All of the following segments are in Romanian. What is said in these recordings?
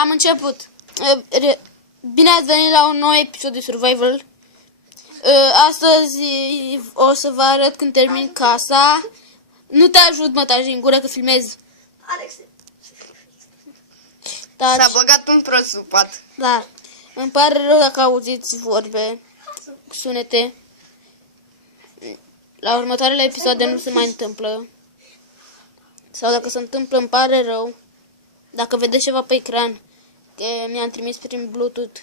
Am început. Bine ați venit la un nou episod de Survival. Astăzi o să vă arăt când termin casa. Nu te ajut, mă, taci în gură că filmez. Alex. Taci. S-a băgat un prosupat. Da. Îmi pare rău dacă auziți vorbe, sunete. La următoarele episoade nu se mai întâmplă. Sau dacă se întâmplă, îmi pare rău. Dacă vedeți ceva pe ecran, că mi-am trimis prin Bluetooth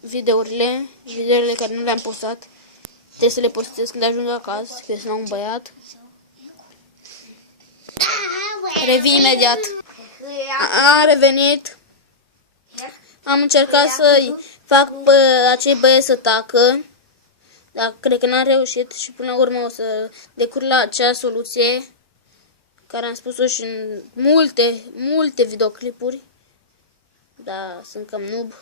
videourile care nu le-am postat. Trebuie să le postez când ajung acasă, că sunt la un băiat. Revin imediat. Am revenit. Am încercat să fac pe acei băieți să tacă. Dar cred că n-am reușit și până la urmă o să decur la acea soluție care am spus-o și în multe videoclipuri. Dar sunt cam noob.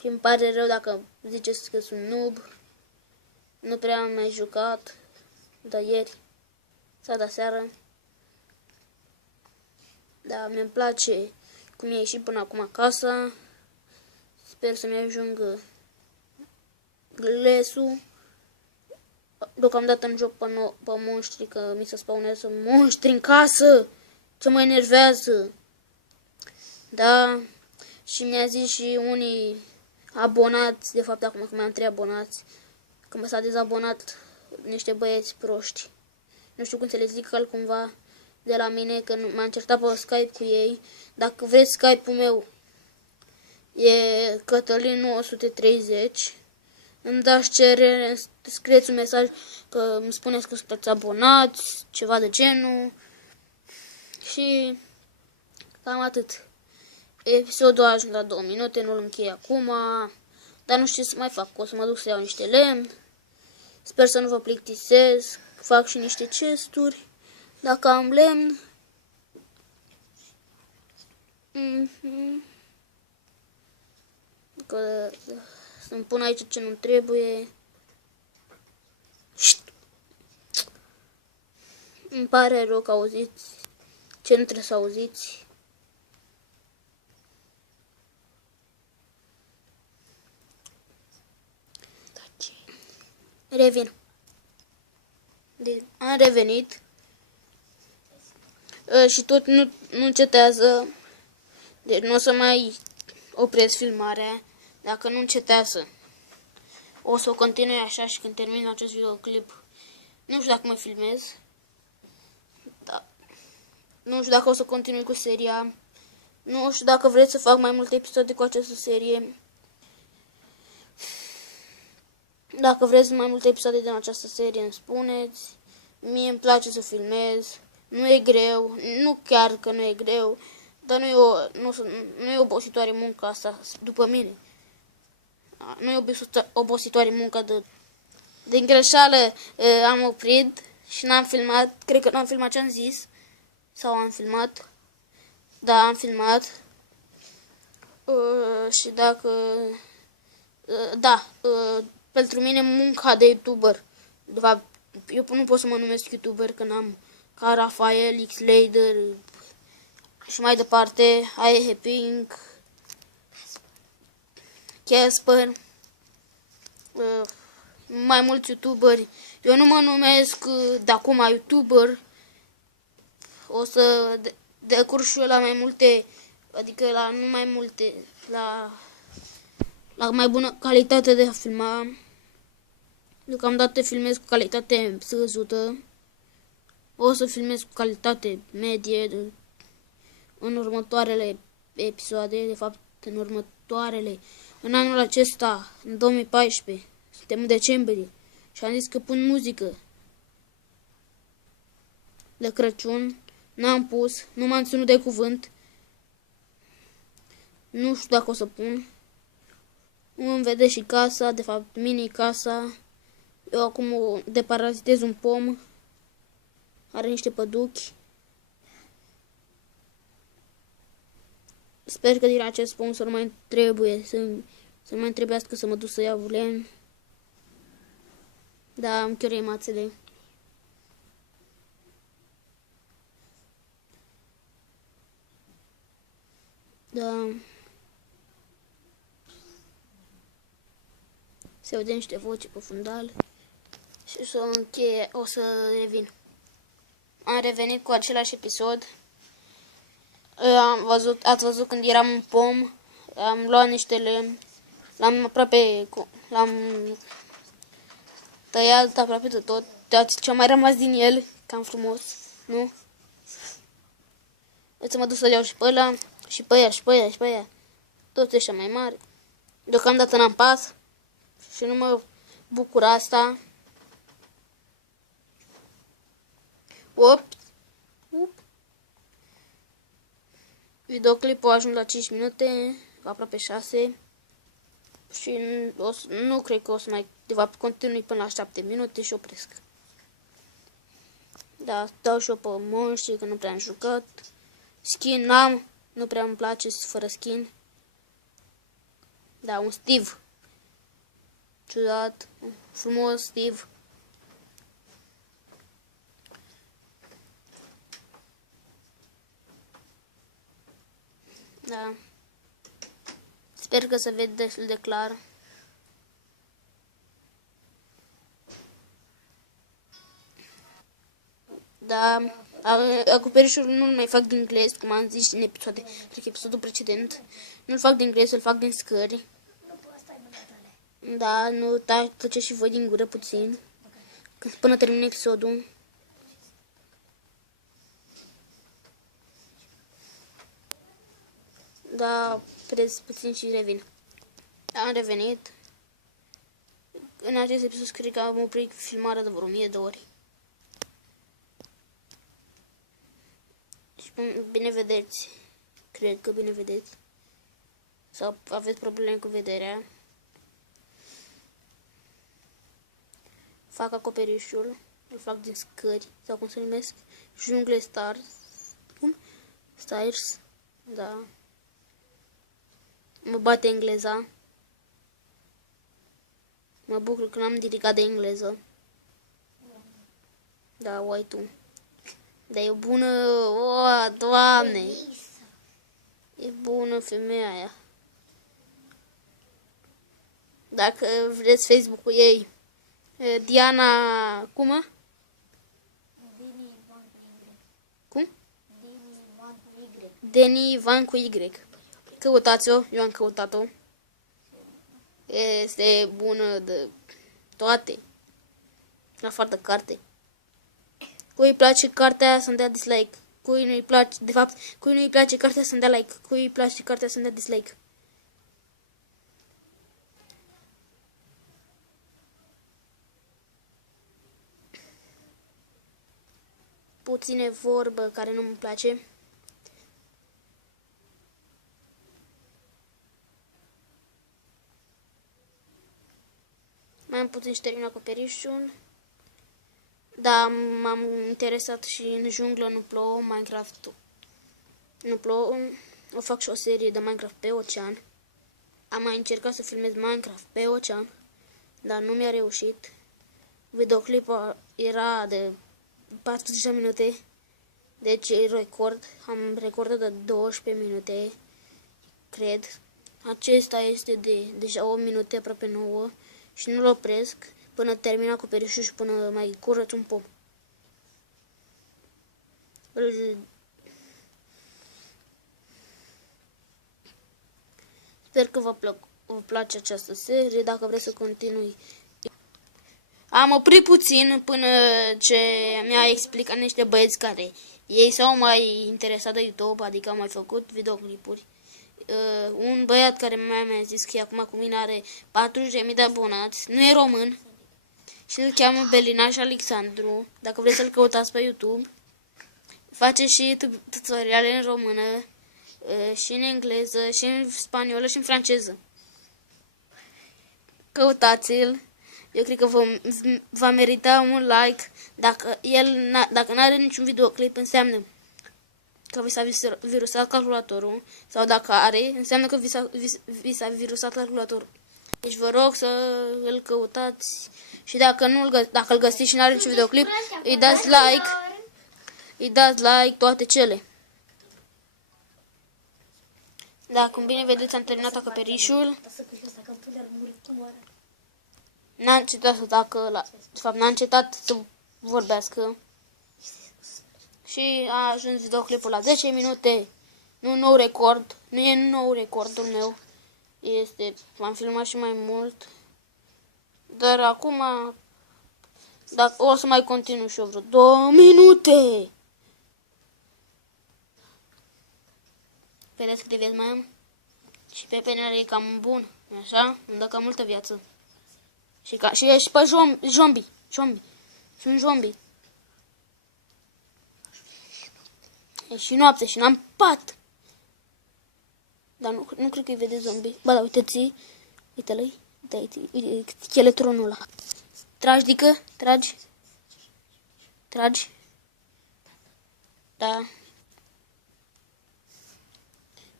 Și îmi pare rău dacă ziceți că sunt noob. Nu prea am mai jucat. Dar ieri sau de seară. Dar mi-mi place cum e ieșit până acum acasă. Sper să-mi ajungă glesul. Deocamdată în joc pe monștri, că mi se spawnează monștri în casă. Ce mă enervează. Da. Și mi-a zis și unii abonați, de fapt acum că mai am 3 abonați, că m-a dezabonat niște băieți proști. Nu știu cum să le zic altcumva de la mine, că m-am certat pe Skype cu ei. Dacă vreți Skype-ul meu, e Cătălin 930. Îmi dați cerere, scrieți un mesaj că îmi spuneți că sunteți abonați, ceva de genul. Și cam atât. Episodul a ajuns la 2 minute, nu-l închei acum. Dar nu știu ce să mai fac, o să mă duc să iau niște lemn. Sper să nu vă plictisesc. Fac și niște chesturi, dacă am lemn. Că să-mi pun aici ce nu trebuie. Îmi pare rău că auziți ce nu trebuie să auziți. Revin. Am revenit. Și tot nu încetează. Deci nu o să mai opresc filmarea dacă nu încetează. O să o continui așa și când termin acest videoclip. Nu știu dacă mă filmez. Da. Nu știu dacă o să continui cu seria. Nu știu dacă vreți să fac mai multe episoade cu această serie. Dacă vreți mai multe episoade din această serie, îmi spuneți. Mie îmi place să filmez. Nu e greu. Nu chiar că nu e greu. Dar nu e obositoare munca asta după mine. Nu e obositoare munca din greșeală. Am oprit și n-am filmat. Cred că n-am filmat ce am zis. Sau am filmat. Da, am filmat. Și dacă... pentru mine munca de YouTuber. De fapt, eu nu pot să mă numesc YouTuber că n-am ca Rafael, X-Lader și mai departe, iHapping, Casper, mai mulți YouTuberi. Eu nu mă numesc de acum YouTuber. O să decur și eu la mai multe, adică la nu mai multe, la mai bună calitate de a filma. Deocamdată filmez cu calitate scăzută. O să filmez cu calitate medie în următoarele episoade, de fapt în anul acesta, în 2014, suntem în decembrie și am zis că pun muzică de Crăciun. N-am pus, nu m-am ținut de cuvânt. Nu știu dacă o să pun. Îmi vede și casa, de fapt mini-casa. Eu acum deparazitez un pom. Are niște păduchi. Sper că din acest pom să nu mai trebuie să mai trebuiască să mă duc să iau lemn. Da, am chiorei mațele. Da. Se aude niște voci pe fundal. Și o să revin. Am revenit cu același episod. Ați văzut când eram în pom. Am luat niște lemn. L-am tăiat aproape de tot. Uitați ce a mai rămas din el. Cam frumos. Nu? Să mă duc să le iau și pe ăla. Și pe ea, și pe ea, și pe ea. Toți ăștia mai mari. Deocamdată n-am pas. Și nu mă bucur asta. Up. Videoclipul a ajuns la 5 minute, aproape 6. Și nu cred că o să mai, de fapt, continui până la 7 minute și opresc. Da, dau și eu pe monștri, că nu prea am jucat. Skin n-am, nu prea îmi place fără skin. Da, un Steve. Ciudat, frumos Steve. Da. Sper că se vede destul de clar. Da, acoperișul nu-l mai fac din gles, cum am zis în episoade, cred că episodul precedent. Nu-l fac din gles, îl fac din scări. Da, nu, tace și voi din gură puțin. Până termin episodul. Da, prez puțin și revin. Am revenit. În acest episod cred că am oprit filmarea de vreo 1000 de ori. Și bine vedeți. Cred că bine vedeți. Sau aveți probleme cu vederea. Fac acoperișul. Îl fac din scări. Sau cum se numesc. Jungle Stars. Cum? Stars. Da. Mă bate engleza. Mă bucur că n-am ridicat de engleză. Da, uai tu. Dar e bună. O, Doamne. E bună femeia aia. Dacă vreți Facebook-ul ei. Diana... Cum? Cum? Deni Van cu Y. Căutați-o, eu am căutat-o. Este bună de toate. La afară de carte. Cui îi place cartea să-mi dea dislike. Cui nu-i place, de fapt, cui nu-i place cartea să-mi dea like. Cui îi place cartea să-mi dea dislike. Puține vorbă care nu-mi place. Mai am puțin și termin acoperișul. Da, m-am interesat și în junglă nu plouă Minecraft. Nu plouă. O fac și o serie de Minecraft pe ocean. Am mai încercat să filmez Minecraft pe ocean, dar nu mi-a reușit. Videoclipul era de 40 minute. Deci record. Am recordat de 12 minute. Cred. Acesta este de deja 8 minute, aproape 9. Și nu-l opresc până termin acoperișul și până mai curăț un pom. Sper că vă place această serie. Dacă vreți să continui. Am oprit puțin până ce mi-a explicat niște băieți care ei s-au mai interesat de YouTube, adică au mai făcut videoclipuri. Un băiat care mi-a zis că e acum cu mine are 40.000 de abonați, nu e român și îl cheamă Belinaș Alexandru. Dacă vreți să-l căutați pe YouTube, face și tutoriale în română, și în engleză, și în spaniolă, și în franceză. Căutați-l. Eu cred că va merita un like. Dacă nu are niciun videoclip, înseamnă că vi s-a virusat calculatorul. Sau dacă are, înseamnă că vi s-a virusat calculatorul. Deci vă rog să îl căutați. Și dacă îl găsiți și nu are niciun videoclip, îi dați like. Îi dați like toate cele. Da, cum bine vedeți, am terminat acoperișul. N-a încetat să tacă, de fapt n-a încetat să vorbească. Și a ajuns videoclipul la 10 minute. Nu nou record, nu e nou recordul meu. M-am filmat și mai mult. Dar acum, dacă o să mai continui și eu vreo 2 minute. Vedeți câte vieți mai am? Și pe penele e cam bun, așa? Îmi dă cam multă viață. Și e și pe zombie. Sunt zombie. E și noapte și n-am pat. Dar nu cred că îi vede zombie. Ba da, uite-ți. Uite-l-i. Uite scheletronul ăla. Tragi, dică? Tragi. Da.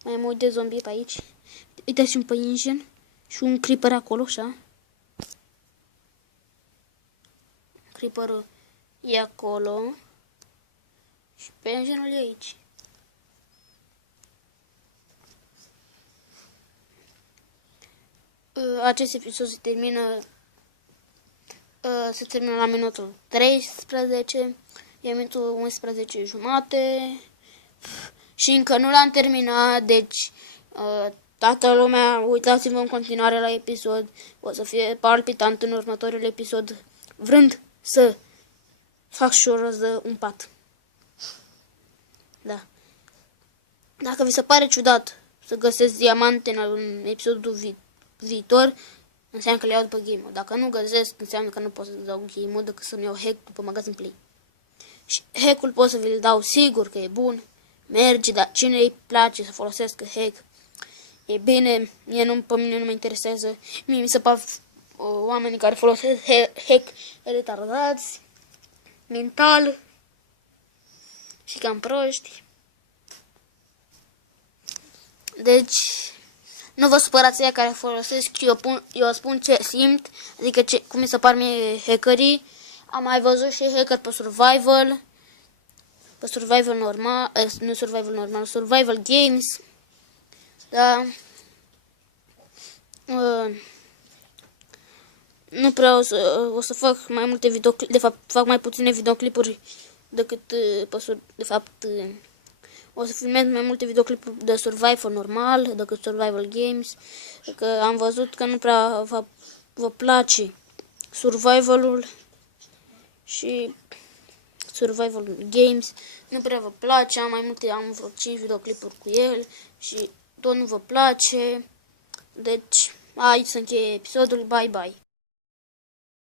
Mai mult de zombie pe aici. Uite și un păinjen. Și un creeper acolo, așa. Creeperul e acolo. Și păinjenul e aici. Acest episod se termină la minutul 13. E minutul 11 jumate. Și încă nu l-am terminat, deci toată lumea, uitați-vă în continuare la episod. O să fie palpitant în următorul episod, vrând să fac și o rost de un pat. Da. Dacă vi se pare ciudat să găsesc diamante în episodul viitor, înseamnă că le iau după game mode. Dacă nu găsesc, înseamnă că nu pot să dau game mode decât să-mi iau hack după magazin play. Și hack-ul pot să vi-l dau, sigur că e bun. Merge, dar cine îi place să folosească hack, e bine, pe mine nu mă interesează. Mie mi se par oamenii care folosesc hack retardați, mental și cam proști. Deci, nu vă supărați ea care folosesc, eu spun ce simt, adică cum mi se par mie hackerii. Am mai văzut și hacker pe survival. Pe survival normal, nu survival normal, survival games. Da. Nu prea o să fac mai multe videoclipuri, de fapt fac mai puține videoclipuri decât de fapt o să filmez mai multe videoclipuri de survival normal decât survival games, că am văzut că nu prea vă place survivalul și survival games, nu prea vă place, am vreo 5 videoclipuri cu el și tot nu vă place. Deci, aici se încheie episodul, bye bye.